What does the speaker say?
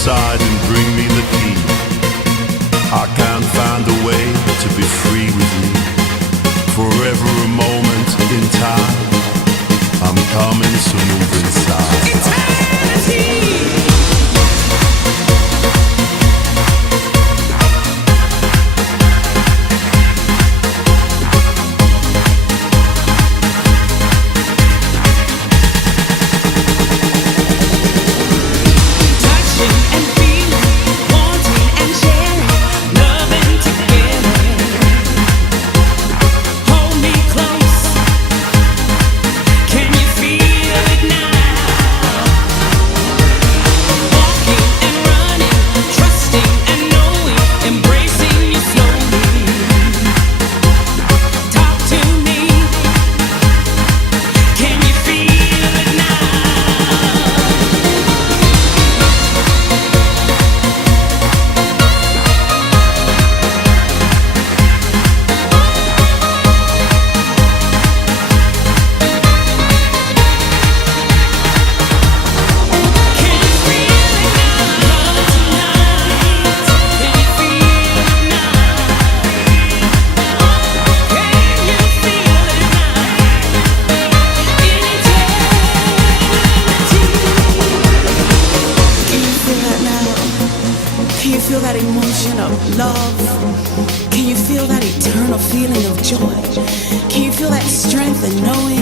inside and bring me the key. I can't find a way to be free with you. Forever a moment in time. I'm coming, so move inside. Eternity! Can you feel that emotion of love? Can you feel that eternal feeling of joy? Can you feel that strength in knowing